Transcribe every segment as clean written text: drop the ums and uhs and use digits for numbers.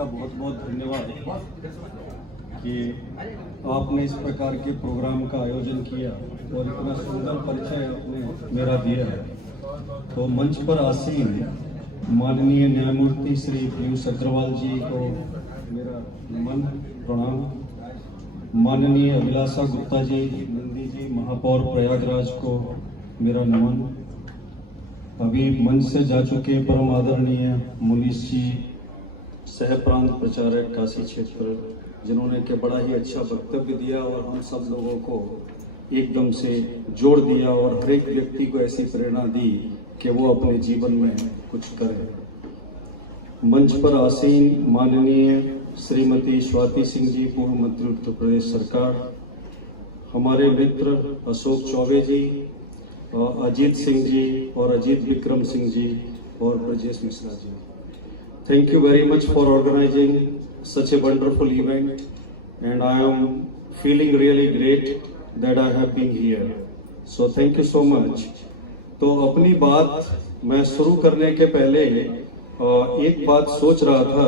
का बहुत बहुत धन्यवाद कि आपने इस प्रकार के प्रोग्राम का आयोजन किया और इतना सुंदर परिचय आपने मेरा दिया है। तो मंच पर आसीन माननीय न्यायमूर्ति श्री पीयूष अग्रवाल जी को मेरा नमन प्रणाम, माननीय अभिलाषा गुप्ता जी नंदी जी महापौर प्रयागराज को मेरा नमन, अभी मंच से जा चुके परम आदरणीय मुनीष जी सह प्रांत प्रचारक काशी क्षेत्र, जिन्होंने के बड़ा ही अच्छा वक्तव्य दिया और हम सब लोगों को एकदम से जोड़ दिया और हर एक व्यक्ति को ऐसी प्रेरणा दी कि वो अपने जीवन में कुछ करे। मंच पर आसीन माननीय श्रीमती स्वाति सिंह जी पूर्व मंत्री उत्तर प्रदेश सरकार, हमारे मित्र अशोक चौबे जी, अजीत सिंह जी और अजीत विक्रम सिंह जी और Brajesh Mishra ji, thank you very much for organizing such a wonderful event and I am feeling really great that I have been here, so thank you so much। तो अपनी बात मैं शुरू करने के पहले एक बात सोच रहा था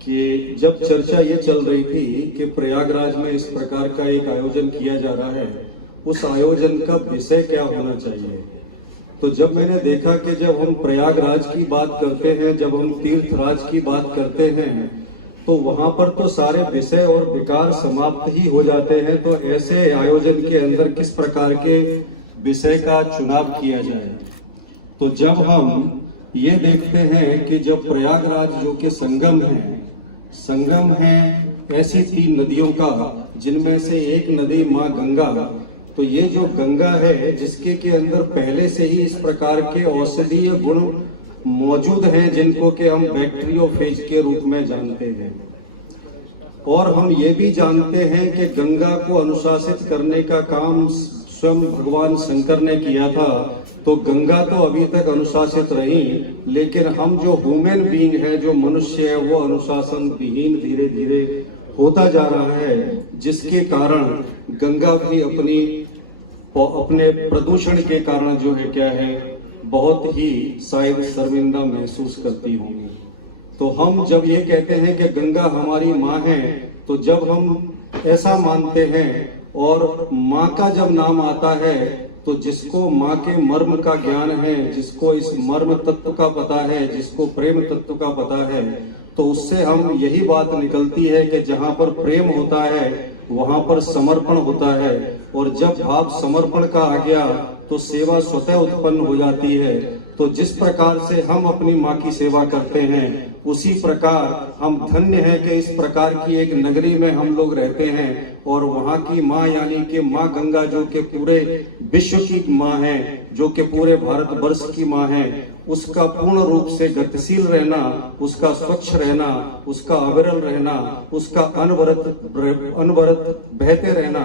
कि जब चर्चा ये चल रही थी कि प्रयागराज में इस प्रकार का एक आयोजन किया जा रहा है, उस आयोजन का विषय क्या होना चाहिए। तो जब मैंने देखा कि जब हम प्रयागराज की बात करते हैं, जब हम तीर्थराज की बात करते हैं, तो वहां पर तो सारे विषय और विकार समाप्त ही हो जाते हैं। तो ऐसे आयोजन के अंदर किस प्रकार के विषय का चुनाव किया जाए। तो जब हम ये देखते हैं कि जब प्रयागराज जो कि संगम है ऐसी 3 नदियों का, जिनमें से एक नदी माँ गंगा, तो ये जो गंगा है जिसके के अंदर पहले से ही इस प्रकार के औषधीय गुण मौजूद हैं जिनको कि हम बैक्टीरियोफेज के रूप में जानते हैं। और हम ये भी जानते हैं कि गंगा को अनुशासित करने का काम स्वयं भगवान शंकर ने किया था। तो गंगा तो अभी तक अनुशासित रही, लेकिन हम जो ह्यूमन बीइंग है, जो मनुष्य है, वो अनुशासन विहीन धीरे धीरे होता जा रहा है, जिसके कारण गंगा भी अपने प्रदूषण के कारण जो है क्या है, बहुत ही शायद शर्मिंदा महसूस करती होंगी। तो हम जब ये कहते हैं कि गंगा हमारी माँ है, तो जब हम ऐसा मानते हैं और माँ का जब नाम आता है, तो जिसको माँ के मर्म का ज्ञान है, जिसको इस मर्म तत्व का पता है, जिसको प्रेम तत्व का पता है, तो उससे हम यही बात निकलती है कि जहाँ पर प्रेम होता है वहां पर समर्पण होता है, और जब भाव समर्पण का आ गया तो सेवा स्वतः उत्पन्न हो जाती है। तो जिस प्रकार से हम अपनी माँ की सेवा करते हैं, उसी प्रकार हम धन्य हैं कि इस प्रकार की एक नगरी में हम लोग रहते हैं और वहाँ की माँ यानी कि माँ गंगा जो कि पूरे विश्व की माँ है, जो कि पूरे भारतवर्ष की माँ है, उसका पूर्ण रूप से गतिशील रहना, उसका स्वच्छ रहना, उसका अविरल रहना, उसका अनवरत बहते रहना,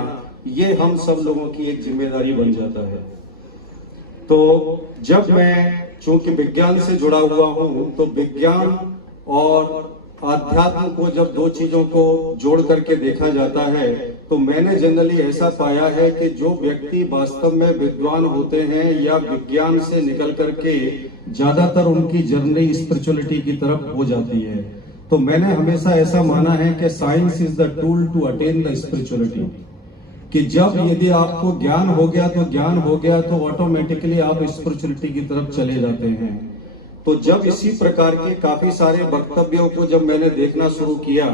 ये हम सब लोगों की एक जिम्मेदारी बन जाता है। तो जब मैं चूंकि विज्ञान से जुड़ा हुआ हूं, तो विज्ञान और आध्यात्म को जब 2 चीजों को जोड़ करके देखा जाता है, तो मैंने जनरली ऐसा पाया है कि जो व्यक्ति वास्तव में विद्वान होते हैं या विज्ञान से निकल करके ज्यादातर उनकी जर्नी स्पिरिचुअलिटी की तरफ हो जाती है। तो मैंने हमेशा ऐसा माना है कि science is the tool to attain the spirituality, कि जब यदि आपको ज्ञान हो गया तो ऑटोमेटिकली आप स्पिरिचुअलिटी की तरफ चले जाते हैं। तो जब इसी प्रकार के काफी सारे वक्तव्यों को जब मैंने देखना शुरू किया,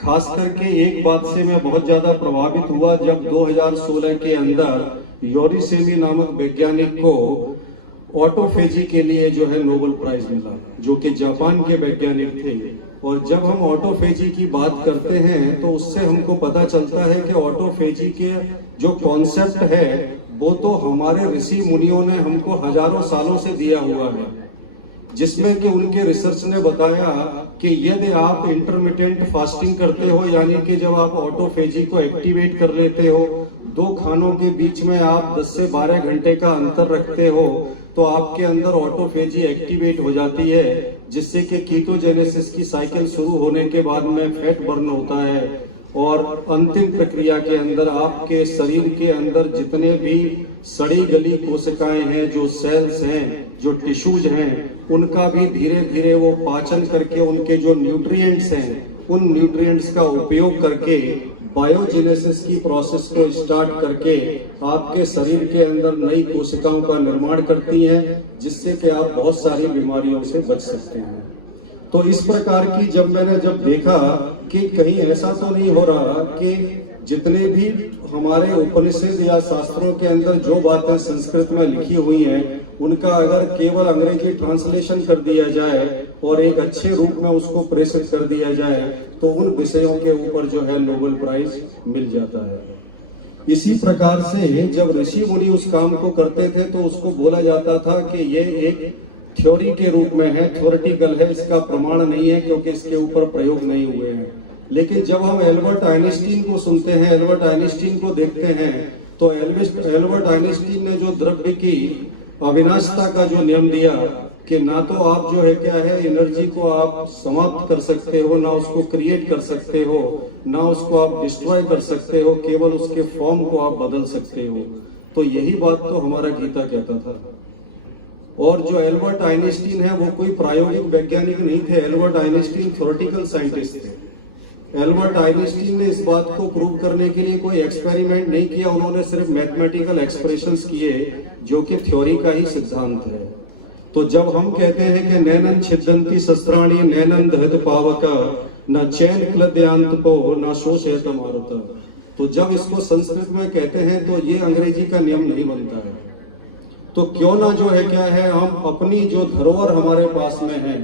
खास करके एक बात से मैं बहुत ज्यादा प्रभावित हुआ जब 2016 के अंदर योरिसेमी नामक वैज्ञानिक को ऑटोफेजी के लिए जो है नोबेल प्राइज मिला, जो कि जापान के वैज्ञानिक थे। और जब हम ऑटोफेजी की बात करते हैं तो उससे हमको पता चलता है कि ऑटोफेजी के जो कॉन्सेप्ट है वो तो हमारे ऋषि मुनियों ने हमको हजारों सालों से दिया हुआ है, जिसमें कि उनके रिसर्च ने बताया कि यदि आप इंटरमिटेंट फास्टिंग करते हो, यानी कि जब आप ऑटोफेजी को एक्टिवेट कर लेते हो, 2 खानों के बीच में आप 10 से 12 घंटे का अंतर रखते हो, तो आपके अंदर ऑटोफेजी एक्टिवेट हो जाती है, जिससे कि कीटोजेनेसिस की साइकिल शुरू होने के बाद में फैट बर्न होता है, और अंतिम प्रक्रिया के अंदर आपके शरीर के अंदर जितने भी सड़ी गली कोशिकाएं हैं, जो सेल्स हैं, जो टिश्यूज हैं, उनका भी धीरे धीरे वो पाचन करके उनके जो न्यूट्रिएंट्स हैं, उन न्यूट्रिएंट्स का उपयोग करके बायोजेनेसिस की प्रोसेस को स्टार्ट करके आपके शरीर के अंदर नई कोशिकाओं का निर्माण करती हैं, जिससे कि आप बहुत सारी बीमारियों से बच सकते हैं। तो इस प्रकार की जब मैंने देखा कि कहीं ऐसा तो नहीं हो रहा कि जितने भी हमारे उपनिषद या शास्त्रों के अंदर जो बातें संस्कृत में लिखी हुई हैं, उनका अगर केवल अंग्रेजी ट्रांसलेशन कर दिया जाए और एक अच्छे रूप में उसको प्रेषित कर दिया जाए तो उन विषयों के ऊपर जो है नोबेल प्राइज मिल जाता है। इसी प्रकार से जब ऋषि मुनि उस काम को करते थे तो उसको बोला जाता था कि ये एक थ्योरी के रूप में है, थ्योरेटिकल है, इसका प्रमाण नहीं है क्योंकि इसके ऊपर प्रयोग नहीं हुए हैं। लेकिन जब हम एल्बर्ट आइंस्टीन को सुनते हैं, एल्बर्ट आइंस्टीन को देखते हैं, तो एल्बर्ट आइंस्टीन ने जो द्रव्य की अविनाशिता का जो नियम दिया कि ना तो आप जो है क्या है एनर्जी को आप समाप्त कर सकते हो, ना उसको क्रिएट कर सकते हो, ना उसको आप डिस्ट्रॉय कर सकते हो, केवल उसके फॉर्म को आप बदल सकते हो। तो यही बात तो हमारा गीता कहता था। और जो एल्बर्ट आइंस्टीन है वो कोई प्रायोगिक वैज्ञानिक नहीं थे, एल्बर्ट आइंस्टीन थ्योरेटिकल साइंटिस्ट थे। एल्बर्ट आइंस्टीन ने इस बात को प्रूव करने के लिए कोई एक्सपेरिमेंट नहीं किया, उन्होंने सिर्फ मैथमेटिकल एक्सप्रेशंस किए जो कि थ्योरी का ही सिद्धांत है। तो जब हम कहते हैं कि नैनन छिदंती शस्त्राणी नैनन दहत पावक न चैन क्लद्यांत न शोषयत मारुत, तो जब इसको संस्कृत में कहते हैं तो ये अंग्रेजी का नियम नहीं बनता है। तो क्यों ना जो है क्या है हम अपनी जो धरोहर हमारे पास में है,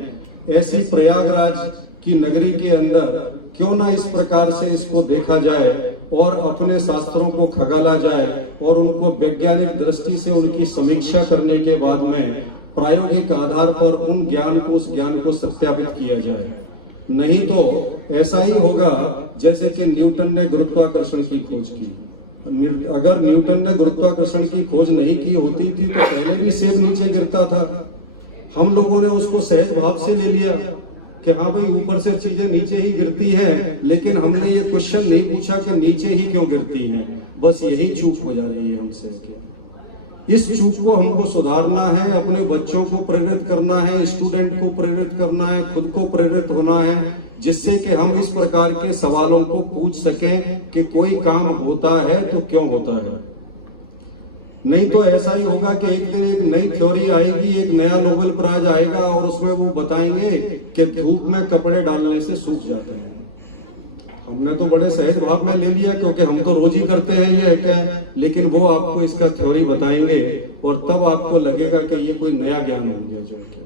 ऐसी प्रयागराज की नगरी के अंदर क्यों ना इस प्रकार से इसको देखा जाए और अपने शास्त्रों को खगाला जाए और उनको वैज्ञानिक दृष्टि से उनकी समीक्षा करने के बाद में प्रायोगिक आधार पर उन उस ज्ञान को सत्यापित किया जाए। नहीं तो ऐसा ही होगा जैसे कि न्यूटन ने गुरुत्वाकर्षण की खोज की। अगर न्यूटन ने गुरुत्वाकर्षण की खोज नहीं की होती थी तो पहले भी सेब नीचे गिरता था। हम लोगों ने उसको सहज भाव से ले लिया कि हाँ भाई ऊपर से चीजें नीचे ही गिरती हैं, लेकिन हमने ये क्वेश्चन नहीं पूछा कि नीचे ही क्यों गिरती हैं। बस यही चूक हो जा रही है हमसे। इस चूक को हमको सुधारना है, अपने बच्चों को प्रेरित करना है, स्टूडेंट को प्रेरित करना है, खुद को प्रेरित होना है, जिससे कि हम इस प्रकार के सवालों को पूछ सकें कि कोई काम होता है तो क्यों होता है। नहीं तो ऐसा ही होगा कि एक दिन एक नई थ्योरी आएगी, एक नया नोबेल प्राइज आएगा और उसमें वो बताएंगे कि धूप में कपड़े डालने से सूख जाते हैं। हमने तो बड़े सहज भाव में ले लिया क्योंकि हम तो रोज ही करते हैं ये क्या है, लेकिन वो आपको इसका थ्योरी बताएंगे और तब आपको लगेगा कि ये कोई नया ज्ञान हो गया जो है।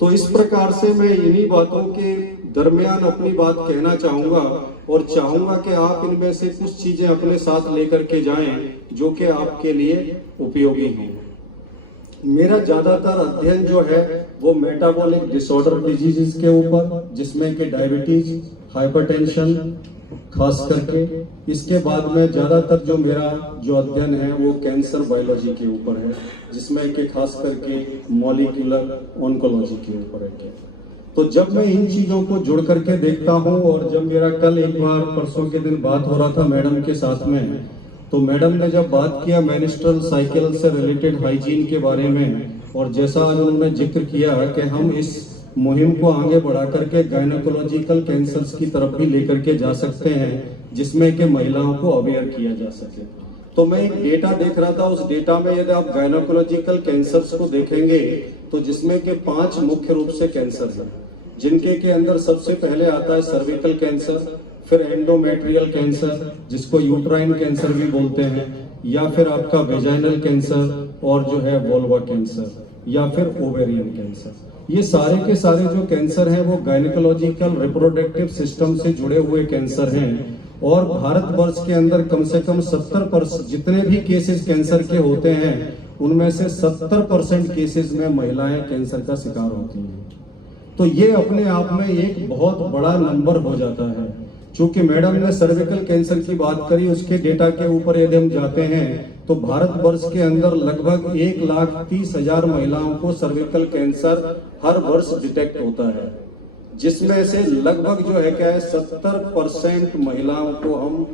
तो इस प्रकार से मैं इन्हीं बातों के दरमियान अपनी बात कहना चाहूंगा और चाहूंगा कि आप इनमें से कुछ चीजें अपने साथ लेकर के जाएं जो कि आपके लिए उपयोगी हैं। मेरा ज्यादातर अध्ययन जो है वो मेटाबॉलिक डिसऑर्डर डिजीजेस के ऊपर, जिसमें कि डायबिटीज, हाइपरटेंशन खास करके, इसके बाद में ज्यादातर जो मेरा जो अध्ययन है वो कैंसर बायोलॉजी के ऊपर है, जिसमें कि खास करके मॉलिक्यूलर ऑन्कोलॉजी के ऊपर है। तो जब मैं इन चीजों को जुड़ करके देखता हूँ और जब मेरा कल एक बार परसों के दिन बात हो रहा था मैडम के साथ में, तो मैडम ने जब बात किया मेंस्ट्रुअल साइकिल से रिलेटेड हाइजीन के बारे में, और जैसा आज उन्होंने जिक्र किया कि हम इस मुहिम को आगे बढ़ा करके गायनोकोलॉजिकल कैंसर्स की तरफ भी लेकर के जा सकते हैं, जिसमें कि महिलाओं को अवेयर किया जा सके। तो मैं एक डेटा देख रहा था, उस डेटा में यदि आप गायनोकोलॉजिकल कैंसर्स को देखेंगे तो जिसमें के 5 मुख्य रूप से कैंसर हैं, जिनके के अंदर सबसे पहले आता है सर्विकल कैंसर, फिर एंडोमेट्रियल कैंसर जिसको यूट्राइन कैंसर भी बोलते हैं, या फिर आपका वेजाइनल कैंसर और जो है वोल्वा कैंसर, या फिर ओवेरियन कैंसर। ये सारे के सारे जो कैंसर हैं वो गायनोकोलॉजिकल रिप्रोडक्टिव सिस्टम से जुड़े हुए कैंसर हैं। और भारतवर्ष के अंदर कम से कम 70% जितने भी केसेस कैंसर के होते हैं उनमें से 70% केसेस में महिलाएं कैंसर का शिकार होती हैं। तो ये अपने आप में एक बहुत बड़ा नंबर हो जाता है। चूंकि मैडम ने सर्विकल कैंसर की बात करी, उसके डेटा के ऊपर यदि हम जाते हैं तो भारतवर्ष के अंदर लगभग 1,30,000 महिलाओं को सर्विकल कैंसर हर वर्ष डिटेक्ट होता है। जिसमें से लगभग जो है क्या है 70% महिलाओं को हम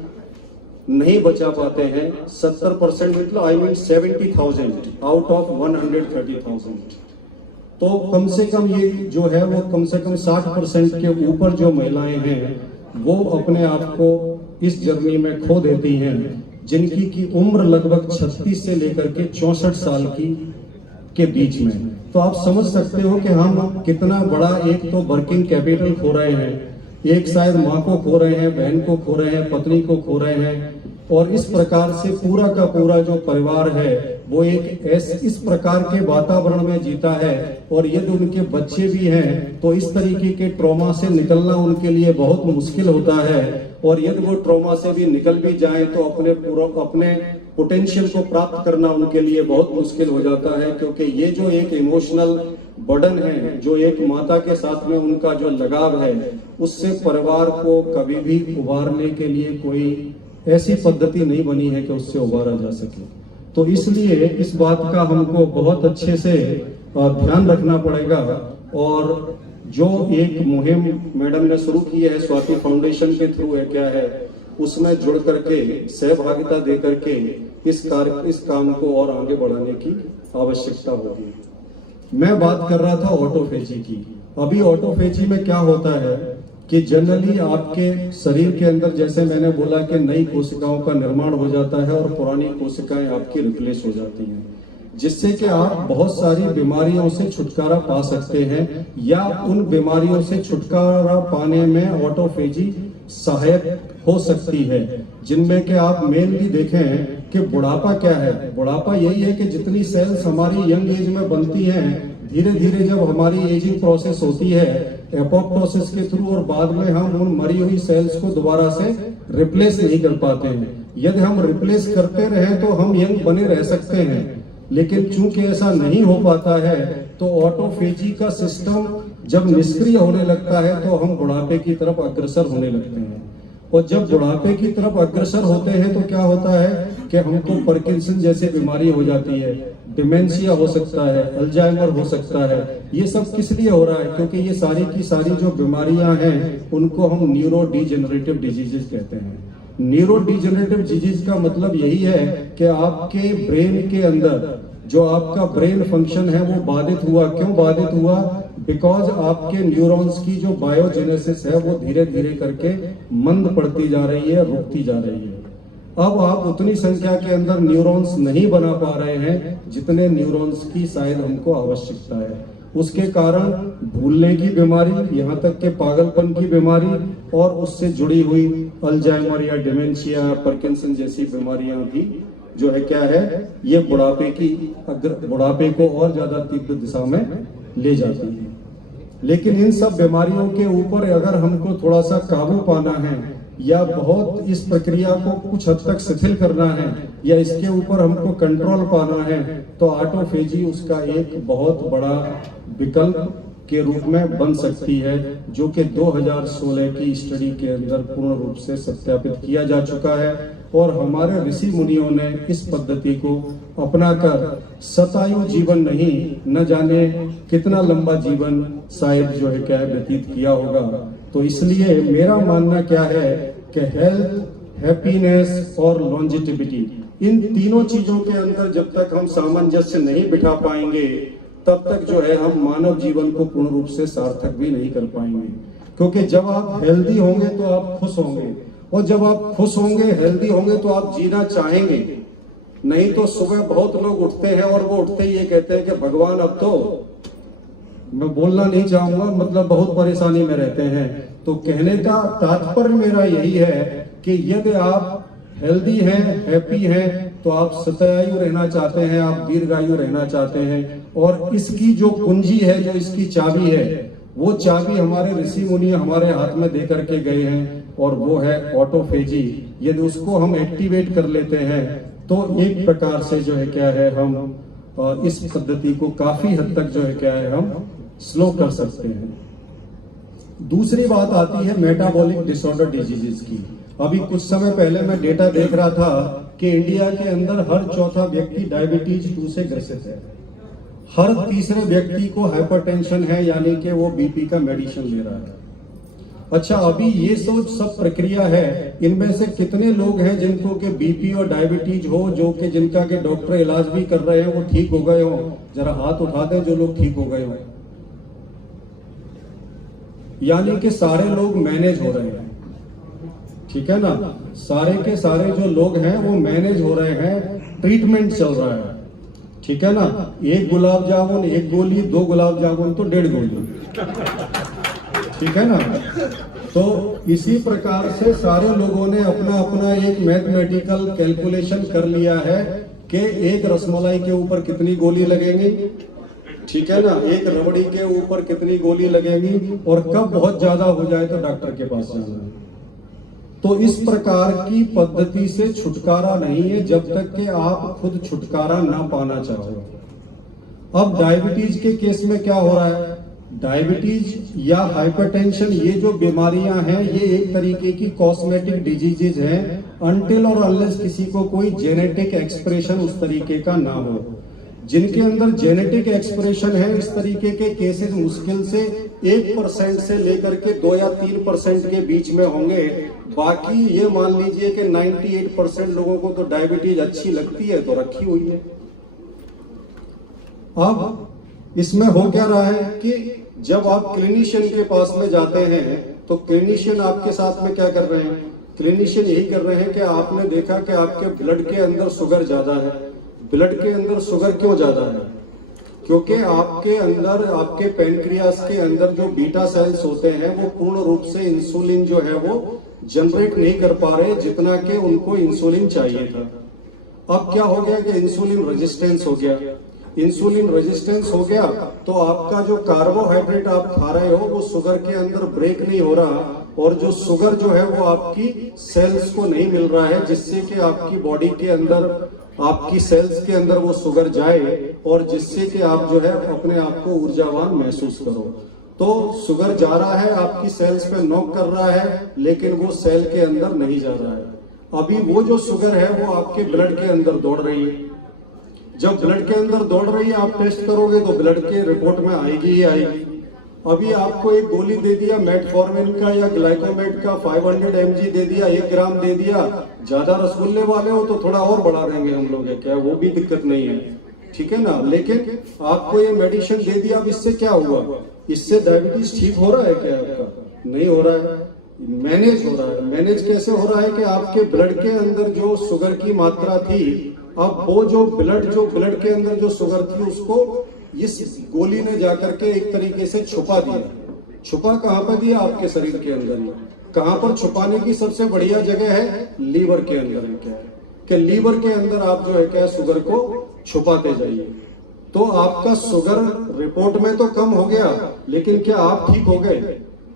नहीं बचा पाते हैं। 70% मतलब आई मीन 70,000 आउट ऑफ 130,000। तो कम से कम ये जो है वो कम से कम 60% के ऊपर जो महिलाएं हैं वो अपने आप को इस जर्नी में खो देती हैं, जिनकी की उम्र लगभग 36 से लेकर के 64 साल के बीच में। तो आप समझ सकते हो कि हम कितना बड़ा एक तो वर्किंग कैपिटल खो रहे हैं, एक शायद माँ को खो रहे हैं, बहन को खो रहे हैं, पत्नी को खो रहे हैं, और इस प्रकार से पूरा का पूरा जो परिवार है वो एक इस प्रकार के वातावरण में जीता है। और यदि उनके बच्चे भी हैं तो इस तरीके के ट्रॉमा से निकलना उनके लिए बहुत मुश्किल होता है। और यदि वो ट्रॉमा से भी निकल भी जाए तो अपने पोटेंशियल को प्राप्त करना उनके लिए बहुत मुश्किल हो जाता है, क्योंकि ये जो एक इमोशनल बर्डन है, जो एक माता के साथ में उनका जो लगाव है, उससे परिवार को कभी भी उबारने के लिए कोई ऐसी पद्धति नहीं बनी है कि उससे उबारा जा सके। तो इसलिए इस बात का हमको बहुत अच्छे से ध्यान रखना पड़ेगा। और जो एक मुहिम मैडम ने शुरू की है स्वाति फाउंडेशन के थ्रू है क्या है, उसमें जुड़ करके सहभागिता दे करके इस काम को और आगे बढ़ाने की आवश्यकता होगी। मैं बात कर रहा था ऑटोफेजी की। अभी ऑटोफेजी में क्या होता है कि जनरली आपके शरीर के अंदर, जैसे मैंने बोला कि नई कोशिकाओं का निर्माण हो जाता है और पुरानी कोशिकाएं आपकी रिप्लेस हो जाती हैं, जिससे कि आप बहुत सारी बीमारियों से छुटकारा पा सकते हैं, या उन बीमारियों से छुटकारा पाने में ऑटोफेजी सहायक हो सकती है। जिनमें कि आप मेनली देखें कि बुढ़ापा क्या है। बुढ़ापा यही है कि जितनी सेल्स हमारी यंग एज में बनती हैं, धीरे धीरे जब हमारी एजिंग प्रोसेस होती है एपोप्टोसिस के थ्रू, और बाद में हम उन मरी हुई सेल्स को दोबारा से रिप्लेस नहीं कर पाते हैं। यदि हम रिप्लेस करते रहे तो हम यंग बने रह सकते हैं, लेकिन चूंकि ऐसा नहीं हो पाता है तो ऑटोफेजी का सिस्टम जब निष्क्रिय होने लगता है तो हम बुढ़ापे की तरफ अग्रसर होने लगते हैं। और जब बुढ़ापे की तरफ अग्रसर होते हैं तो क्या होता है कि हमको पार्किंसन जैसी बीमारी हो जाती है, डिमेंशिया हो सकता है, अल्जाइमर हो सकता है। ये सब किस लिए हो रहा है? क्योंकि ये सारी की सारी जो बीमारियां हैं उनको हम न्यूरो डिजेनरेटिव डिजीजेस कहते हैं। न्यूरो डिजेनरेटिव डिजीज का मतलब यही है कि आपके ब्रेन के अंदर जो आपका ब्रेन फंक्शन है वो बाधित हुआ। क्यों बाधित हुआ? बिकॉज आपके न्यूरॉन्स की जो बायोजेनेसिस है वो धीरे धीरे करके मंद पड़ती जा रही है, रुकती जा रही है। अब आप उतनी संख्या के अंदर न्यूरॉन्स नहीं बना पा रहे हैं जितने न्यूरॉन्स की शायद हमको आवश्यकता है। उसके कारण भूलने की बीमारी, यहाँ तक के पागलपन की बीमारी और उससे जुड़ी हुई अल्जाइमर या डिमेंशिया, पार्किंसन जैसी बीमारियां भी जो है क्या है, ये बुढ़ापे को और ज्यादा तीव्र दिशा में ले जाती है। लेकिन इन सब बीमारियों के ऊपर अगर हमको थोड़ा सा काबू पाना है या बहुत इस प्रक्रिया को कुछ हद तक शिथिल करना है या इसके ऊपर हमको कंट्रोल पाना है तो ऑटोफेजी उसका एक बहुत बड़ा विकल्प के रूप में बन सकती है, जो कि 2016 की स्टडी के अंदर पूर्ण रूप से सत्यापित किया जा चुका है। और हमारे ऋषि मुनियों ने इस पद्धति को अपनाकर शतायु जीवन नहीं, न जाने कितना लंबा जीवन शायद जो है क्या व्यतीत किया होगा। तो इसलिए मेरा मानना क्या है कि हेल्थ, हैप्पीनेस और लॉन्जिटिविटी, इन तीनों चीजों के अंदर जब तक हम सामंजस्य नहीं बिठा पाएंगे तब तक जो है हम मानव जीवन को पूर्ण रूप से सार्थक भी नहीं कर पाएंगे। क्योंकि जब आप हेल्दी होंगे तो आप खुश होंगे, और जब आप खुश होंगे, हेल्दी होंगे तो आप जीना चाहेंगे। नहीं तो सुबह बहुत लोग उठते हैं और वो उठते ही ये कहते हैं कि भगवान अब तो, मैं बोलना नहीं चाहूंगा, मतलब बहुत परेशानी में रहते हैं। तो कहने का तात्पर्य मेरा यही है कि यदि आप हेल्दी हैं, हैप्पी हैं, तो आप शतायु रहना चाहते हैं, आप दीर्घायु रहना चाहते हैं। और इसकी जो कुंजी है, जो इसकी चाबी है, वो चाबी हमारे ऋषि मुनि हमारे हाथ में दे करके गए हैं, और वो है ऑटोफेजी। यदि उसको हम एक्टिवेट कर लेते हैं तो एक प्रकार से जो है क्या है, हम इस पद्धति को काफी हद तक जो है क्या है हम स्लो कर सकते हैं। दूसरी बात आती है मेटाबॉलिक डिसऑर्डर डिजीजेस की। अभी कुछ समय पहले मैं डेटा देख रहा था कि इंडिया के अंदर हर चौथा व्यक्ति डायबिटीज 2 से ग्रसित है। हर तीसरे व्यक्ति को हाइपरटेंशन है, यानी कि वो बीपी का मेडिसिन ले रहा है। अच्छा, अभी ये सब प्रक्रिया है, इनमें से कितने लोग हैं जिनको के बीपी और डायबिटीज हो, जो कि जिनका के डॉक्टर इलाज भी कर रहे हैं वो ठीक हो गए हो? जरा हाथ उठा दें जो लोग ठीक हो गए हो। यानी कि सारे लोग मैनेज हो रहे हैं, ठीक है ना? सारे के सारे जो लोग हैं वो मैनेज हो रहे हैं, ट्रीटमेंट चल रहा है, ठीक है ना? एक गुलाब जामुन एक गोली, 2 गुलाब जामुन तो 1.5 गोली, ठीक है ना? तो इसी प्रकार से सारे लोगों ने अपना अपना एक मैथमेटिकल कैलकुलेशन कर लिया है कि एक रसमलाई के ऊपर कितनी गोली लगेंगी, ठीक है ना? एक रबड़ी के ऊपर कितनी गोली लगेगी, और कब बहुत ज्यादा हो जाए तो डॉक्टर के पास जाना है। तो इस प्रकार की पद्धति से छुटकारा नहीं है जब तक कि आप खुद छुटकारा ना पाना चाहो। अब डायबिटीज के केस में क्या हो रहा है? डायबिटीज या हाइपरटेंशन, ये जो बीमारियां हैं ये एक तरीके की कॉस्मेटिक डिजीजेज हैं, अनटिल और अनलेस किसी को कोई जेनेटिक एक्सप्रेशन उस तरीके का ना हो। जिनके अंदर जेनेटिक एक्सप्रेशन है, इस तरीके के केसेस मुश्किल से 1% से लेकर के 2 या 3% के बीच में होंगे। बाकी ये मान लीजिए कि 98% लोगों को तो डायबिटीज अच्छी लगती है तो रखी हुई है। अब इसमें हो क्या रहा है कि जब आप क्लिनिशियन के पास में जाते हैं तो क्लिनिशियन आपके साथ में क्या कर रहे हैं? क्लिनिशियन यही कर रहे हैं कि आपने देखा कि आपके ब्लड के अंदर शुगर ज्यादा है। ब्लड के अंदर शुगर क्यों ज्यादा है? क्योंकि आपके अंदर, आपके पैनक्रियास के अंदर जो बीटा सेल्स होते हैं वो पूर्ण रूप से इंसुलिन जो है वो जनरेट नहीं कर पा रहे जितना कि उनको इंसुलिन चाहिए था। अब क्या हो गया कि इंसुलिन रेजिस्टेंस हो गया। इंसुलिन रेजिस्टेंस हो गया तो आपका जो कार्बोहाइड्रेट आप खा रहे हो वो शुगर के अंदर ब्रेक नहीं हो रहा, और जो शुगर जो है वो आपकी सेल्स को नहीं मिल रहा है, जिससे कि आपकी बॉडी के अंदर, आपकी सेल्स के अंदर वो शुगर जाए और जिससे कि आप जो है अपने आप को ऊर्जावान महसूस करो। तो शुगर जा रहा है, आपकी सेल्स पे नॉक कर रहा है, लेकिन वो सेल के अंदर नहीं जा रहा है। अभी वो जो शुगर है वो आपके ब्लड के अंदर दौड़ रही है। जब ब्लड के अंदर दौड़ रही है, आप टेस्ट करोगे तो ब्लड के रिपोर्ट में आएगी ही आएगी। अभी आपको एक गोली दे दिया मेटफॉर्मिन का या ग्लाइकोमेट का 500 mg दे दिया, 1 ग्राम दे दिया। ज्यादा रसगुल्ले वाले हो तो थोड़ा और बढ़ा देंगे हम लोग, क्या वो भी दिक्कत नहीं है, ठीक है ना? लेकिन आपको ये मेडिसिन दे दिया, अब इससे क्या हुआ? इससे डायबिटीज ठीक हो रहा है क्या आपका? नहीं हो रहा है, मैनेज हो रहा है। मैनेज कैसे हो रहा है कि आपके ब्लड के अंदर जो शुगर की मात्रा थी, अब वो जो ब्लड के अंदर जो शुगर थी उसको इस गोली ने जाकर के एक तरीके से छुपा दिया। छुपा कहां पर दिया? आपके शरीर के अंदर ही। कहां पर छुपाने की सबसे बढ़िया जगह है? लीवर के अंदर है। क्या है कि लीवर के अंदर आप जो है क्या शुगर को छुपाते जाइए, तो आपका शुगर रिपोर्ट में तो कम हो गया, लेकिन क्या आप ठीक हो गए?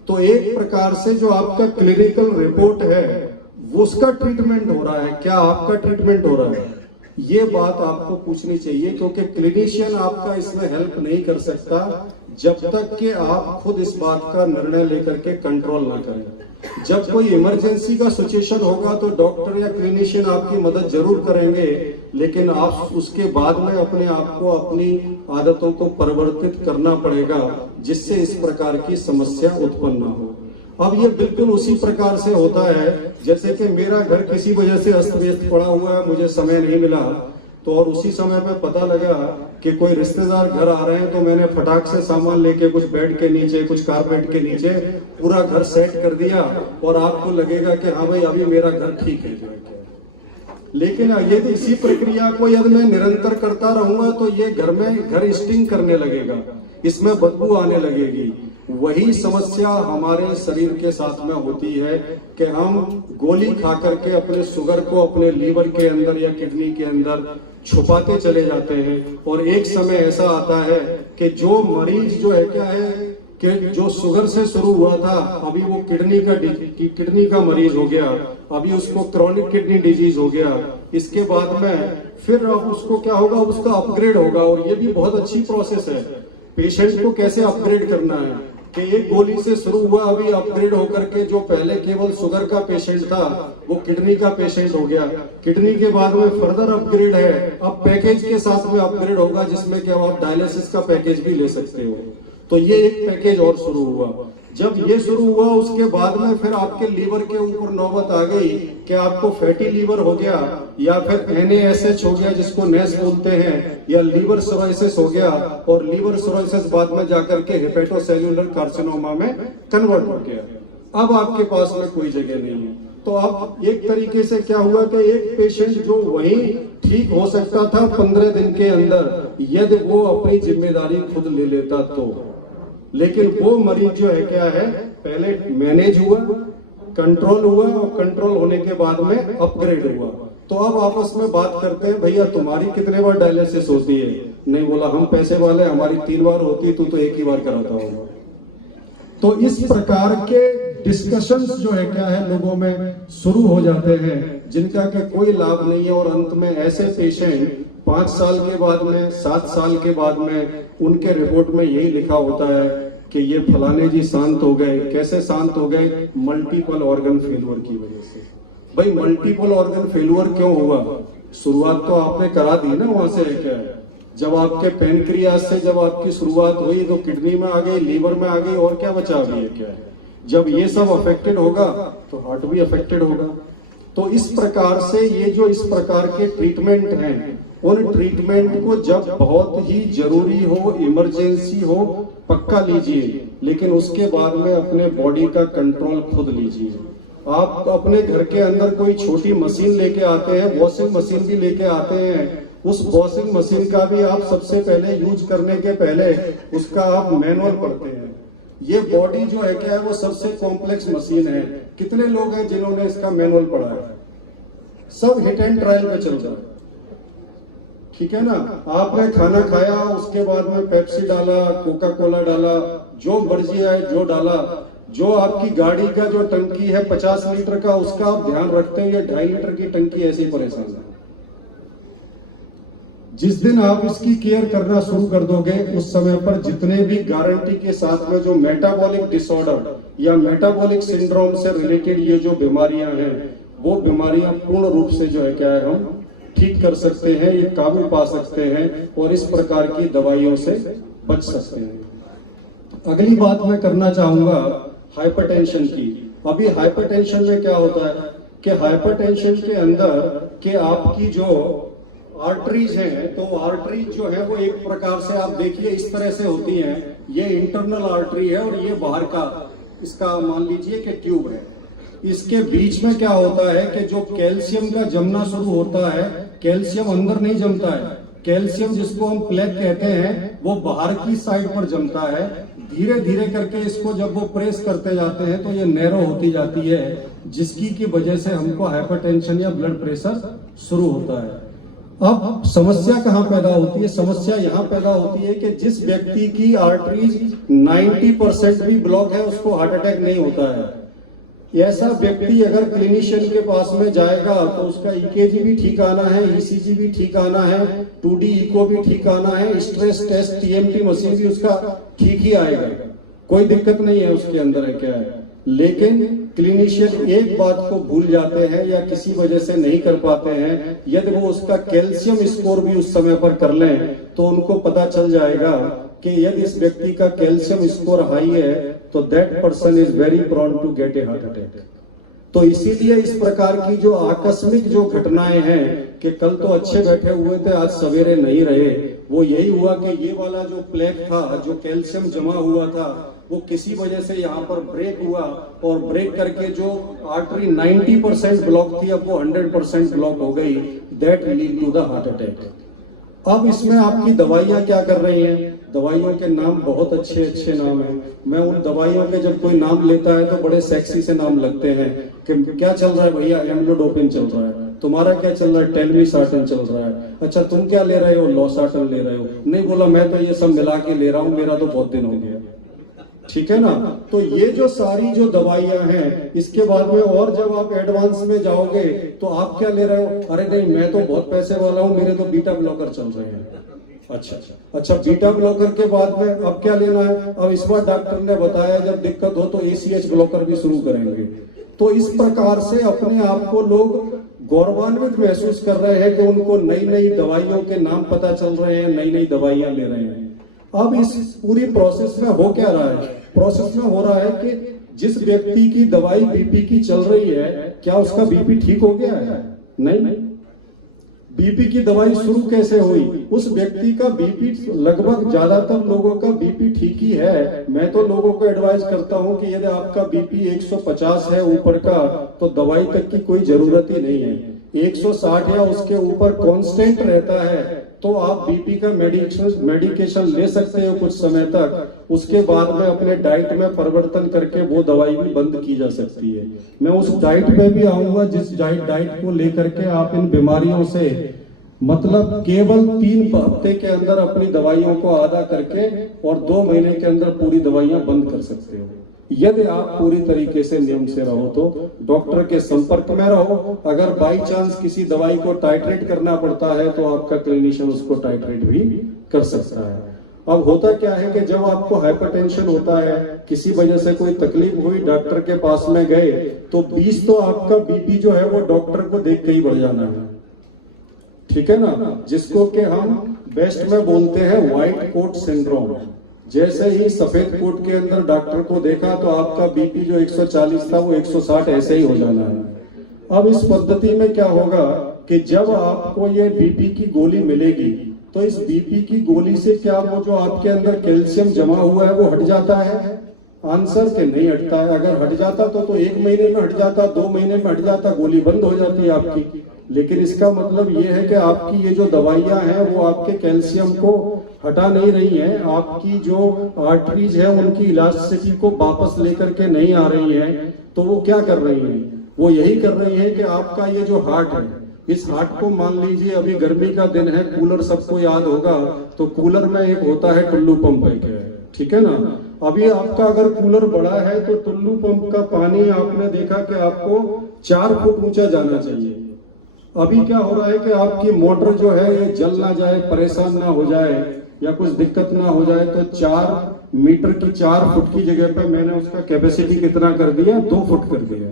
तो एक प्रकार से जो आपका क्लिनिकल रिपोर्ट है वो उसका ट्रीटमेंट हो रहा है। क्या आपका ट्रीटमेंट हो रहा है? ये बात आपको पूछनी चाहिए, क्योंकि क्लिनिशियन आपका इसमें हेल्प नहीं कर सकता जब तक कि आप खुद इस बात का निर्णय लेकर के कंट्रोल ना करें। जब कोई इमरजेंसी का सिचुएशन होगा तो डॉक्टर या क्लिनिशियन आपकी मदद जरूर करेंगे, लेकिन आप उसके बाद में अपने आप को, अपनी आदतों को परिवर्तित करना पड़ेगा, जिससे इस प्रकार की समस्या उत्पन्न ना हो। अब ये बिल्कुल उसी प्रकार से होता है जैसे कि मेरा घर किसी वजह से अस्त व्यस्त पड़ा हुआ है, मुझे समय नहीं मिला, तो और उसी समय में पता लगा कि कोई रिश्तेदार घर आ रहे हैं, तो मैंने फटाक से सामान लेके कुछ बेड के नीचे, कुछ कारपेट के नीचे पूरा घर सेट कर दिया, और आपको लगेगा कि हाँ भाई अभी मेरा घर ठीक है। लेकिन यदि इसी प्रक्रिया को यदि मैं निरंतर करता रहूंगा तो ये घर में घर स्टिंग करने लगेगा, इसमें बदबू आने लगेगी। वही समस्या हमारे शरीर के साथ में होती है कि हम गोली खा करके अपने शुगर को अपने लीवर के अंदर या किडनी के अंदर छुपाते चले जाते हैं, और एक समय ऐसा आता है कि जो मरीज जो है क्या है कि जो शुगर से शुरू हुआ था, अभी वो किडनी का मरीज हो गया, अभी उसको क्रॉनिक किडनी डिजीज हो गया। इसके बाद में फिर अब उसको क्या होगा? उसका अपग्रेड होगा, और ये भी बहुत अच्छी प्रोसेस है। पेशेंट को कैसे अपग्रेड करना है, कि एक गोली से शुरू हुआ, अभी अपग्रेड होकर के जो पहले केवल शुगर का पेशेंट था वो किडनी का पेशेंट हो गया। किडनी के बाद में फर्दर अपग्रेड है, अब पैकेज के साथ में अपग्रेड होगा जिसमें कि आप डायलिसिस का पैकेज भी ले सकते हो। तो ये एक पैकेज और शुरू हुआ। जब ये शुरू हुआ उसके बाद में फिर आपके लीवर के ऊपर नौबत आ गई कि आपको फैटी लीवर हो गया या फिर NASH हो गया जिसको NASH बोलते हैं, या लीवर सिरोसिस हो गया, और लीवर सिरोसिस बाद में जाकर के हेपेटोसेल्युलर कार्सिनोमा में कन्वर्ट हो गया। अब आपके पास में कोई जगह नहीं है। तो अब एक तरीके से क्या हुआ कि एक पेशेंट जो वही ठीक हो सकता था 15 दिन के अंदर, यदि वो अपनी जिम्मेदारी खुद ले लेता तो, लेकिन वो मरीज जो है क्या है, पहले मैनेज हुआ, कंट्रोल हुआ, और कंट्रोल होने के बाद में अपग्रेड हुआ। तो अब आपस में बात करते हैं, भैया तुम्हारी कितने बार डायलिसिस होती है? नहीं, बोला हम पैसे वाले, हमारी 3 बार होती, तू तो एक ही बार कराता हूँ। तो इस प्रकार के डिस्कशंस जो है क्या है लोगों में शुरू हो जाते हैं जिनका के कोई लाभ नहीं है, और अंत में ऐसे पेशेंट 5 साल के बाद में, 7 साल के बाद में उनके रिपोर्ट में यही लिखा होता है कि ये फलाने जी शांत हो गए। कैसे शांत हो गए? मल्टीपल ऑर्गन फेल्यूर की वजह से। भाई मल्टीपल ऑर्गन फेल्यूर क्यों हुआ? शुरुआत तो आपने करा दी ना वहां से। क्या है, जब आपके पेनक्रियास से जब आपकी शुरुआत हुई तो किडनी में आ गई, लीवर में आ गई, और क्या बचा अभी है? क्या है, जब ये सब अफेक्टेड होगा तो हार्ट भी अफेक्टेड होगा। तो इस प्रकार से ये जो इस प्रकार के ट्रीटमेंट हैं, उन ट्रीटमेंट को जब बहुत ही जरूरी हो, इमरजेंसी हो, पक्का लीजिए, लेकिन उसके बाद में अपने बॉडी का कंट्रोल खुद लीजिए। आप अपने घर के अंदर कोई छोटी मशीन लेके आते हैं, वॉशिंग मशीन भी लेके आते हैं, उस वॉशिंग मशीन का भी आप सबसे पहले यूज करने के पहले उसका आप मैनुअल पढ़ते हैं। ये बॉडी जो है क्या है, वो सबसे कॉम्प्लेक्स मशीन है। कितने लोग हैं जिन्होंने इसका मैनुअल पढ़ा है? सब हिट एंड ट्रायल में चल रहा है, ठीक है ना। आपने खाना खाया, उसके बाद में पेप्सी डाला, कोका कोला डाला, जो मर्जी है जो डाला, जो आपकी गाड़ी का जो टंकी है 50 लीटर का, उसका आप ध्यान रखते हैं, ये 2.5 लीटर की टंकी ऐसे ही परेशान है। जिस दिन आप इसकी केयर करना शुरू कर दोगे, उस समय पर जितने भी गारंटी के साथ में जो मेटाबॉलिक डिसऑर्डर या मेटाबॉलिक सिंड्रोम से रिलेटेड ये जो बीमारियां हैं, वो बीमारियां पूर्ण रूप से जो है क्या है हम ठीक कर सकते हैं, ये काबू पा सकते हैं, और इस प्रकार की दवाइयों से बच सकते हैं। अगली बात मैं करना चाहूंगा हाइपरटेंशन की। अभी हाइपरटेंशन में क्या होता है कि हाइपरटेंशन के अंदर के आपकी जो आर्टरीज हैं, तो आर्टरीज जो है वो एक प्रकार से आप देखिए इस तरह से होती हैं। ये इंटरनल आर्टरी है और ये बाहर का इसका मान लीजिए कि ट्यूब है। इसके बीच में क्या होता है कि जो कैल्शियम का जमना शुरू होता है, कैल्शियम अंदर नहीं जमता है, कैल्शियम जिसको हम प्लेक कहते हैं वो बाहर की साइड पर जमता है। धीरे धीरे करके इसको जब वो प्रेस करते जाते हैं तो ये नैरो होती जाती है, जिसकी की वजह से हमको हाइपरटेंशन या ब्लड प्रेशर शुरू होता है। अब समस्या कहाँ पैदा होती है? समस्या यहाँ पैदा होती है कि जिस व्यक्ति की आर्टरीज 90% भी ब्लॉक है उसको हार्ट अटैक नहीं होता है। ऐसा व्यक्ति अगर क्लिनिशियन के पास में जाएगा तो उसका EKG भी ठीक आना है, ECG भी ठीक आना है, 2D इको भी ठीक आना है, स्ट्रेस टेस्ट TMT मशीन भी उसका ठीक ही आएगा, कोई दिक्कत नहीं है उसके अंदर है क्या है। लेकिन क्लिनिशियन एक बात को भूल जाते हैं या किसी वजह से नहीं कर पाते हैं, यदि वो उसका कैल्शियम स्कोर भी उस समय पर कर लें तो उनको पता चल जाएगा कि यदि इस व्यक्ति का कैल्शियम स्कोर हाई है तो that person is very prone to get a heart attack. तो इसीलिए इस प्रकार की जो आकस्मिक जो घटनाएं हैं कि कल तो अच्छे बैठे हुए थे आज सवेरे नहीं रहे, वो यही हुआ कि ये वाला जो प्लेक था, जो कैल्शियम जमा हुआ था, वो किसी वजह से यहाँ पर ब्रेक हुआ और ब्रेक करके जो आर्टरी 90% ब्लॉक थी अब वो 100% ब्लॉक हो गई। That lead to the heart attack. अब इसमें आपकी दवाइयां क्या कर रही हैं? दवाइयों के नाम बहुत अच्छे अच्छे नाम हैं। मैं उन दवाइयों के जब कोई नाम लेता है तो बड़े सेक्सी से नाम लगते हैं कि क्या चल रहा है भैया? एम्लोडोपिन चल रहा है। तुम्हारा क्या चल रहा है? टेलमिसार्टन चल रहा है। अच्छा तुम क्या ले रहे हो? लॉसार्टन ले रहे हो। नहीं, बोला मैं तो ये सब मिला के ले रहा हूँ, मेरा तो बहुत दिन हो गया। ठीक है ना। तो ये जो सारी जो दवाइयां हैं, इसके बाद में और जब आप एडवांस में जाओगे तो आप क्या ले रहे हो? अरे नहीं, मैं तो बहुत पैसे वाला हूं, मेरे तो बीटा ब्लॉकर चल रहे हैं। अच्छा, बीटा ब्लॉकर के बाद में अब क्या लेना है? अब इस बार डॉक्टर ने बताया जब दिक्कत हो तो ACH ब्लॉकर भी शुरू करेंगे। तो इस प्रकार से अपने आप को लोग गौरवान्वित महसूस कर रहे हैं कि उनको नई नई दवाइयों के नाम पता चल रहे हैं, नई नई दवाइयां ले रहे हैं। अब इस पूरी प्रोसेस में हो क्या रहा है? प्रोसेस में हो रहा है कि जिस व्यक्ति की दवाई बीपी की चल रही है, क्या उसका बीपी ठीक हो गया है? नहीं। बीपी की दवाई शुरू कैसे हुई? उस व्यक्ति का बीपी, लगभग ज्यादातर लोगों का बीपी ठीक ही है। मैं तो लोगों को एडवाइस करता हूं कि यदि आपका बीपी 150 है ऊपर का, तो दवाई तक की कोई जरूरत ही नहीं है। 160 या उसके ऊपर कांस्टेंट रहता है तो आप बीपी का मेडिकेशन ले सकते हो कुछ समय तक। उसके बाद में अपने डाइट में परिवर्तन करके वो दवाई भी बंद की जा सकती है। मैं उस डाइट पे भी आऊंगा जिस डाइट को लेकर के आप इन बीमारियों से मतलब केवल 3 हफ्ते के अंदर अपनी दवाइयों को आधा करके और 2 महीने के अंदर पूरी दवाइयां बंद कर सकते हो, यदि आप पूरी तरीके से नियम से रहो तो। डॉक्टर के संपर्क में रहो। अगर बाई चांस किसी दवाई को टाइट्रेट करना पड़ता है तो आपका क्लिनिशियन उसको टाइट्रेट भी कर सकता है। अब होता क्या है कि जब आपको हाइपरटेंशन होता है, किसी वजह से कोई तकलीफ हुई, डॉक्टर के पास में गए, तो 20 तो आपका बीपी जो है वो डॉक्टर को देख के ही बढ़ जाना है, ठीक है ना, जिसको कि हम बेस्ट में बोलते हैं व्हाइट कोट सिंड्रोम। जैसे ही सफेद कोट के अंदर डॉक्टर को देखा तो आपका बीपी जो 140 था वो 160 ऐसे ही हो जाना है। अब इस पद्धति में क्या होगा कि जब आपको ये बीपी की गोली मिलेगी तो इस बीपी की गोली से क्या वो जो आपके अंदर कैल्शियम जमा हुआ है वो हट जाता है? आंसर के नहीं हटता है। अगर हट जाता तो 1 महीने में हट जाता, 2 महीने में हट जाता, गोली बंद हो जाती है आपकी। लेकिन इसका मतलब ये है कि आपकी ये जो दवाइयां हैं वो आपके कैल्शियम को हटा नहीं रही हैं, आपकी जो आर्टरीज है उनकी इलास्टिसिटी को वापस लेकर के नहीं आ रही हैं। तो वो क्या कर रही हैं? वो यही कर रही हैं कि आपका ये जो हार्ट है, इस हार्ट को मान लीजिए अभी गर्मी का दिन है, कूलर सबको याद होगा, तो कूलर में एक होता है टुल्लू पंप है, ठीक है ना। अभी आपका अगर कूलर बड़ा है तो टुल्लू पंप का पानी आपने देखा कि आपको 4 फुट ऊंचा जाना चाहिए। अभी क्या हो रहा है कि आपकी मोटर जो है ये जल ना जाए, परेशान ना हो जाए या कुछ दिक्कत ना हो जाए, तो 4 मीटर की 4 फुट की जगह पे मैंने उसका कैपेसिटी कितना कर दिया? 2 फुट कर दिया।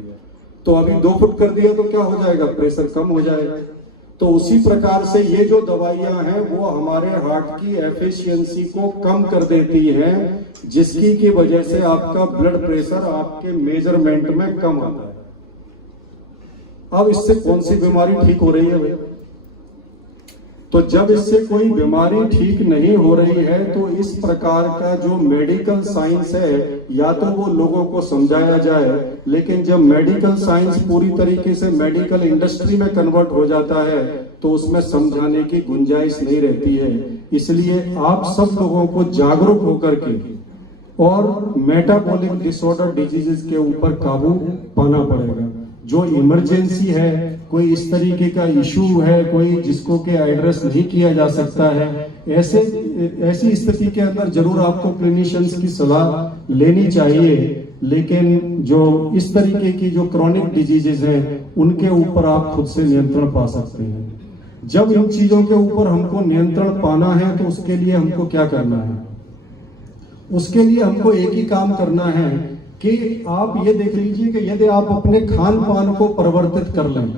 तो अभी 2 फुट कर दिया तो क्या हो जाएगा? प्रेशर कम हो जाएगा। तो उसी प्रकार से ये जो दवाइयां हैं वो हमारे हार्ट की एफिशिएंसी को कम कर देती हैं, जिसकी की वजह से आपका ब्लड प्रेशर आपके मेजरमेंट में कम आता है। अब इससे कौन सी बीमारी ठीक हो रही है भाई? तो जब इससे कोई बीमारी ठीक नहीं हो रही है तो इस प्रकार का जो मेडिकल साइंस है या तो वो लोगों को समझाया जाए, लेकिन जब मेडिकल साइंस पूरी तरीके से मेडिकल इंडस्ट्री में कन्वर्ट हो जाता है तो उसमें समझाने की गुंजाइश नहीं रहती है। इसलिए आप सब लोगों को जागरूक होकर के और मेटाबॉलिक डिसऑर्डर डिजीजेस के ऊपर काबू पाना पड़ेगा। जो इमरजेंसी है, कोई इस तरीके का इशू है, कोई जिसको के एड्रेस नहीं किया जा सकता है, ऐसी स्थिति के अंदर जरूर आपको क्लिनिशियंस की सलाह लेनी चाहिए। लेकिन जो इस तरीके की जो क्रॉनिक डिजीजेस हैं उनके ऊपर आप खुद से नियंत्रण पा सकते हैं। जब इन चीजों के ऊपर हमको नियंत्रण पाना है तो उसके लिए हमको क्या करना है? उसके लिए हमको एक ही काम करना है कि आप ये देख लीजिए कि यदि आप अपने खान पान को परिवर्तित कर लें,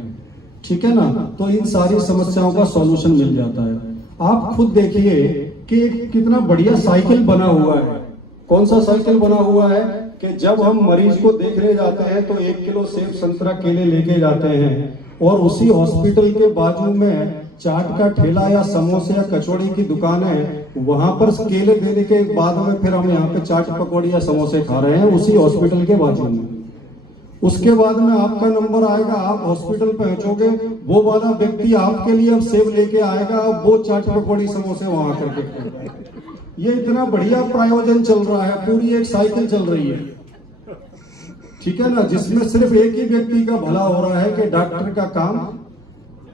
ठीक है ना, तो इन सारी समस्याओं का सॉल्यूशन मिल जाता है। आप खुद देखिए कि कितना बढ़िया साइकिल बना हुआ है। कौन सा साइकिल बना हुआ है कि जब हम मरीज को देखने जाते हैं तो 1 किलो सेब संतरा केले लेके जाते हैं और उसी हॉस्पिटल के बाजू में चाट का ठेला या समोसे या कचौड़ी की दुकान है, वहां पर केले देने के बाद में फिर हम यहाँ पे चाट पकौड़ी या समोसे खा रहे हैं उसी हॉस्पिटल के बाजू में। उसके बाद में आपका नंबर आएगा, आप हॉस्पिटल पहुंचोगे, वो वाला व्यक्ति आपके लिए अब सेब लेके आएगा, वो चाट पकौड़ी समोसे वहां करके। ये इतना बढ़िया प्रायोजन चल रहा है, पूरी एक साइकिल चल रही है, ठीक है ना, जिसमें सिर्फ एक ही व्यक्ति का भला हो रहा है कि डॉक्टर का काम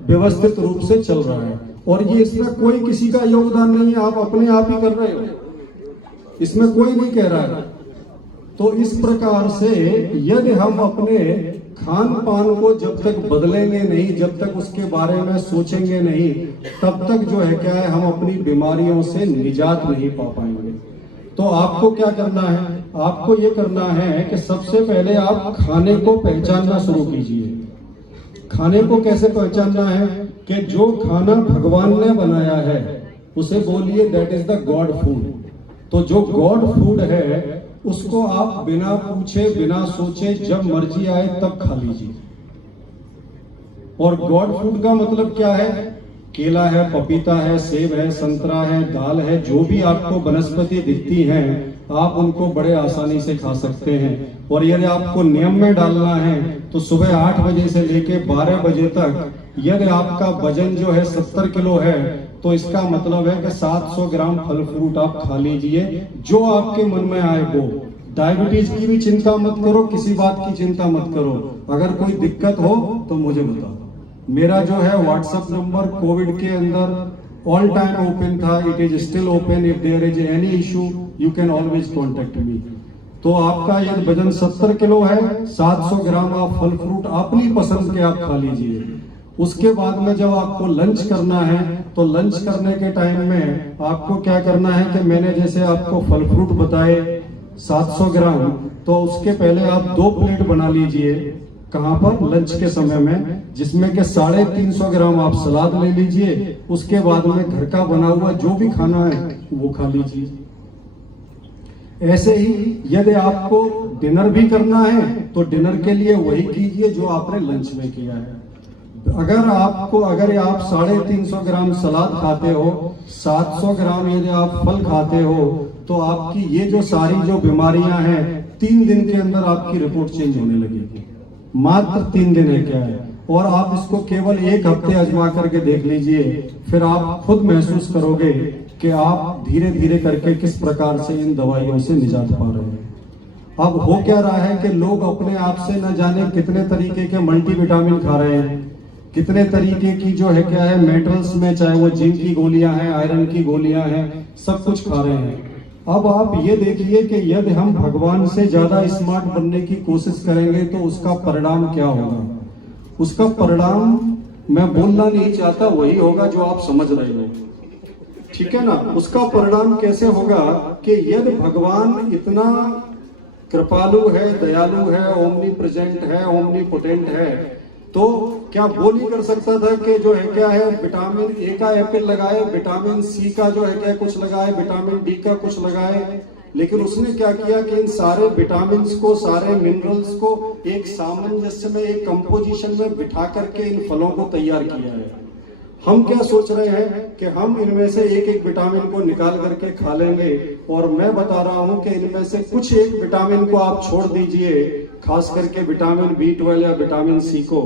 व्यवस्थित रूप से चल रहा है। और ये इसमें कोई किसी का योगदान नहीं है, आप अपने आप ही कर रहे हो, इसमें कोई नहीं कह रहा है। तो इस प्रकार से यदि हम अपने खान पान को जब तक बदलेंगे नहीं, जब तक उसके बारे में सोचेंगे नहीं, तब तक जो है क्या है, हम अपनी बीमारियों से निजात नहीं पा पाएंगे। तो आपको क्या करना है, आपको ये करना है कि सबसे पहले आप खाने को पहचानना शुरू कीजिए। खाने को कैसे पहचानना है कि जो खाना भगवान ने बनाया है उसे बोलिए that is the God food. तो जो गॉड फूड है उसको आप बिना पूछे बिना सोचे जब मर्जी आए तब खा लीजिए। और गॉड फूड का मतलब क्या है, केला है, पपीता है, सेब है, संतरा है, दाल है, जो भी आपको वनस्पति दिखती हैं आप उनको बड़े आसानी से खा सकते हैं। और यदि आपको नियम में डालना है तो सुबह 8 बजे से लेके 12 बजे तक यदि आपका वजन जो है 70 किलो है तो इसका मतलब है कि 700 ग्राम फल फ्रूट आप खा लीजिए, जो आपके मन में आए वो। डायबिटीज की भी चिंता मत करो, किसी बात की चिंता मत करो। अगर कोई दिक्कत हो तो मुझे बताओ। मेरा जो है व्हाट्सएप नंबर कोविड के अंदर ऑल टाइम ओपन था, it is still open. If there is any issue you can always contact me. तो आपका यदि वजन 70 किलो है, 700 ग्राम आप फल फ्रूट अपनी पसंद के आप खा लीजिए। उसके बाद में जब आपको लंच करना है तो लंच करने के टाइम में आपको क्या करना है कि मैंने जैसे आपको फल फ्रूट बताए 700 ग्राम, तो उसके पहले आप 2 प्लेट बना लीजिए। कहां पर, लंच के समय में, जिसमें के 350 ग्राम आप सलाद ले लीजिए। उसके बाद में घर का बना हुआ जो भी खाना है वो खा लीजिए। ऐसे ही यदि आपको डिनर भी करना है तो डिनर के लिए वही कीजिए जो आपने लंच में किया है। अगर आप 350 ग्राम सलाद खाते हो, 700 ग्राम यदि आप फल खाते हो, तो आपकी ये जो सारी जो बीमारियां हैं 3 दिन के अंदर आपकी रिपोर्ट चेंज होने लगेगी। मात्र 3 दिन है क्या है। और आप इसको केवल 1 हफ्ते आजमा करके देख लीजिए, फिर आप खुद महसूस करोगे कि आप धीरे धीरे करके किस प्रकार से इन दवाइयों से निजात पा रहे हैं। अब हो क्या रहा है कि लोग अपने आप से न जाने कितने तरीके के मल्टीविटामिन खा रहे हैं, कितने तरीके की जो है क्या है मेटल्स में, चाहे वो जिंक की गोलियां हैं, आयरन की गोलियां हैं, सब कुछ खा रहे हैं। अब आप ये देखिए कि यदि हम भगवान से ज्यादा स्मार्ट बनने की कोशिश करेंगे तो उसका परिणाम क्या होगा। उसका परिणाम मैं बोलना नहीं चाहता, वही होगा जो आप समझ रहे हो, ठीक है ना। उसका परिणाम कैसे होगा कि यदि भगवान इतना कृपालु है, दयालु है, ओमनी प्रेजेंट है, ओमनी पोटेंट है, तो क्या वो नहीं कर सकता था कि जो है क्या है विटामिन ए का एप्पल लगाए, विटामिन सी का जो है क्या कुछ लगाए, विटामिन डी का कुछ लगाए। लेकिन उसने क्या किया कि इन सारे विटामिन को, सारे मिनरल्स को एक सामंजस्य में, एक कंपोजिशन में बिठा करके इन फलों को तैयार किया है। हम क्या सोच रहे हैं कि हम इनमें से एक एक विटामिन को निकाल करके खा लेंगे, और मैं बता रहा हूं कि इनमें से कुछ एक विटामिन को आप छोड़ दीजिए, खास करके विटामिन B12 या विटामिन सी को।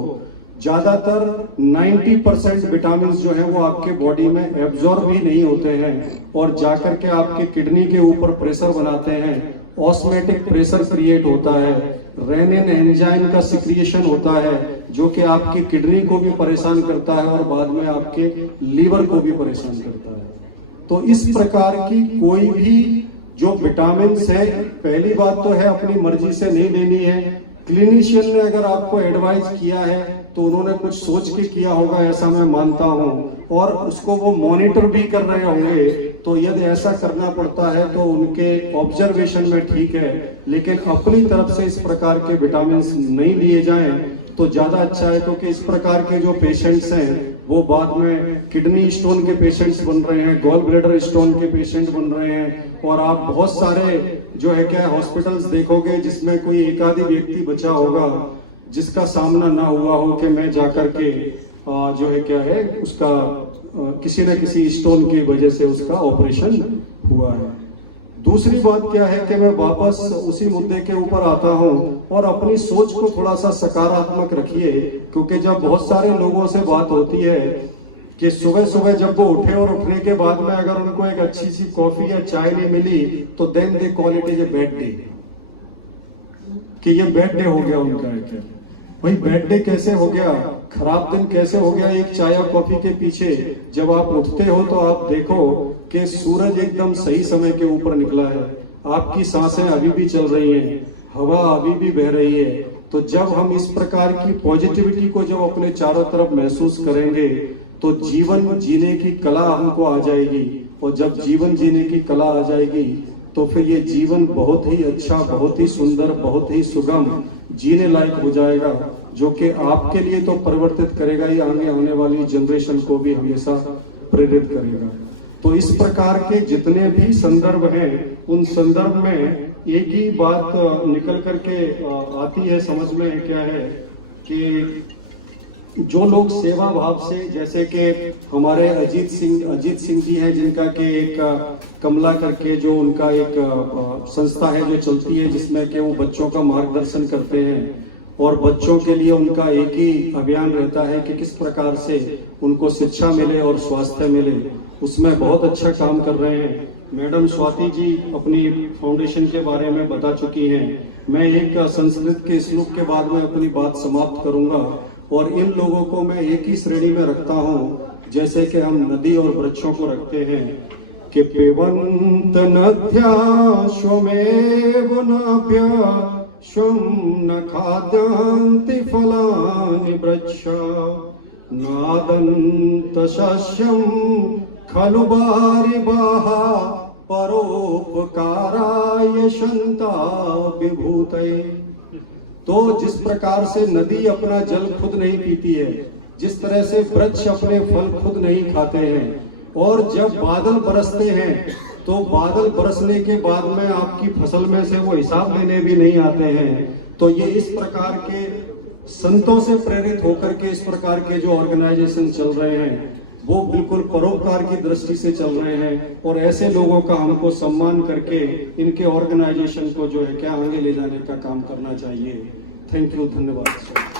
ज्यादातर 90% विटामिन जो है वो आपके बॉडी में एब्जॉर्ब ही नहीं होते हैं और जाकर के आपके किडनी के ऊपर प्रेशर बनाते हैं, ऑस्मेटिक प्रेशर क्रिएट होता है, रेनिन एंजाइम का सिक्रिएशन होता है जो कि आपकी किडनी को भी परेशान करता है और बाद में आपके लीवर को भी परेशान करता है। तो इस प्रकार की कोई भी जो विटामिन है, पहली बात तो है अपनी मर्जी से नहीं लेनी है। क्लिनिशियन ने अगर आपको एडवाइस किया है तो उन्होंने कुछ सोच के किया होगा, ऐसा मैं मानता हूं, और उसको वो मॉनिटर भी कर रहे होंगे। तो यदि ऐसा करना पड़ता है तो उनके ऑब्जर्वेशन में ठीक है, लेकिन अपनी तरफ से इस प्रकार के विटामिन नहीं लिए जाएं तो ज्यादा अच्छा है, क्योंकि इस प्रकार के जो पेशेंट्स हैं वो बाद में किडनी स्टोन के पेशेंट्स बन रहे हैं, गॉल ब्लैडर स्टोन के पेशेंट बन रहे हैं, और आप बहुत सारे जो है क्या हॉस्पिटल्स देखोगे जिसमें कोई एक आधी व्यक्ति बचा होगा जिसका सामना ना हुआ हो कि मैं जाकर के जो है क्या है उसका किसी न किसी स्टोन की वजह से उसका ऑपरेशन हुआ है। दूसरी बात क्या है कि मैं वापस उसी मुद्दे के ऊपर आता हूं, और अपनी सोच को थोड़ा सा सकारात्मक रखिए, क्योंकि जब बहुत सारे लोगों से बात होती है कि सुबह सुबह जब वो उठे और उठने के बाद में अगर उनको एक अच्छी सी कॉफी या चाय नहीं मिली तो then they call it is a bad day, कि ये बैड डे हो गया उनका। क्या भाई बैड डे कैसे हो गया, खराब दिन कैसे हो गया एक चाय या कॉफी के पीछे? जब आप उठते हो तो आप देखो कि सूरज एकदम सही समय के ऊपर निकला है, आपकी सांसें अभी भी चल रही हैं, हवा अभी भी बह रही है, तो तो जब हम इस प्रकार की पॉजिटिविटी को जब अपने चारों तरफ महसूस करेंगे तो जीवन जीने की कला हमको आ जाएगी, और जब जीवन जीने की कला आ जाएगी तो फिर ये जीवन बहुत ही अच्छा, बहुत ही सुंदर, बहुत ही सुगम, जीने लायक हो जाएगा, जो कि आपके लिए तो परिवर्तित करेगा ही, आगे आने वाली जनरेशन को भी हमेशा प्रेरित करेगा। तो इस प्रकार के जितने भी संदर्भ हैं, उन संदर्भ में एक ही बात निकल करके आती है समझ में, क्या है कि जो लोग सेवा भाव से, जैसे कि हमारे अजीत सिंह जी हैं, जिनका के एक कमला करके जो उनका एक संस्था है जो चलती है, जिसमें कि वो बच्चों का मार्गदर्शन करते हैं, और बच्चों के लिए उनका एक ही अभियान रहता है कि किस प्रकार से उनको शिक्षा मिले और स्वास्थ्य मिले, उसमें बहुत अच्छा काम कर रहे हैं। मैडम स्वाति जी अपनी फाउंडेशन के बारे में बता चुकी हैं। मैं एक संस्कृत के श्लोक के बाद में अपनी बात समाप्त करूंगा, और इन लोगों को मैं एक ही श्रेणी में रखता हूं, जैसे कि हम नदी और वृक्षों को रखते हैं कि पिबन्त नद्या श्वमेव नाभ्य श्वं न खाद्यन्ति फलानि वृक्ष नादन्त शस्यं खलु बारिबाः परोपकाराय शन्ता विभूतये। तो जिस प्रकार से नदी अपना जल खुद नहीं पीती है, जिस तरह से वृक्ष अपने फल खुद नहीं खाते हैं, और जब बादल बरसते हैं तो बादल बरसने के बाद में आपकी फसल में से वो हिसाब लेने भी नहीं आते हैं। तो ये इस प्रकार के संतों से प्रेरित होकर के इस प्रकार के जो ऑर्गेनाइजेशन चल रहे हैं, वो बिल्कुल परोपकार की दृष्टि से चल रहे हैं, और ऐसे लोगों का हमको सम्मान करके इनके ऑर्गेनाइजेशन को जो है क्या आगे ले जाने का काम करना चाहिए। थैंक यू, धन्यवाद।